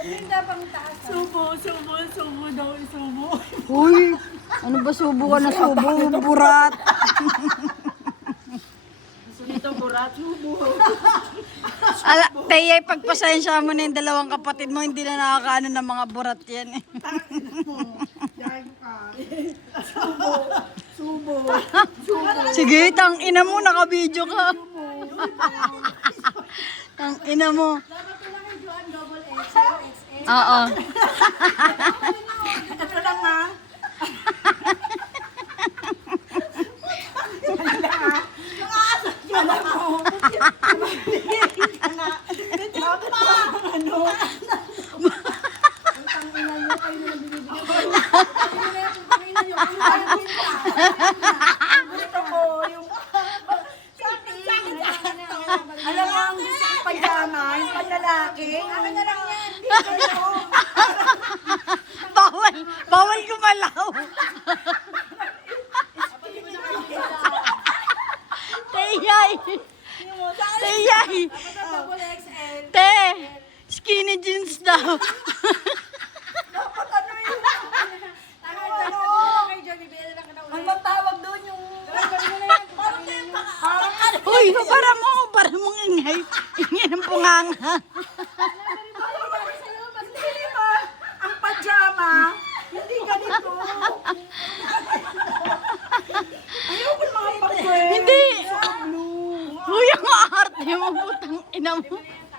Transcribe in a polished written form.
Ganda pang taas. Subo daw, subo. Uy, ano ba subo ka na subo? Burat. Dito, burat, subo. Teya, pagpasensya mo na yung dalawang kapatid mo, hindi na nakakaano ng mga burat yan. Subo. Sige, tang ina mo, naka-video ka. Tang ina mo. Dapat ko lang yung Joan double XL, XL. Oo. Ito lang ha. Alam mo. Alam mo ang gusto ko pajama, yung panlalaki. Akin na lang yan. Bawal gumalaw. Teyay. Teyay. Double XL. Te, skinny jeans daw. Ang matawag doon yung... Uy, para mong ingay. Ingay ng punganga. Hindi ba? Ang pajama, hindi ganito. Ayoko mga pagwe. Hindi. Blue. Uy, ang arte mo, putang ina mo.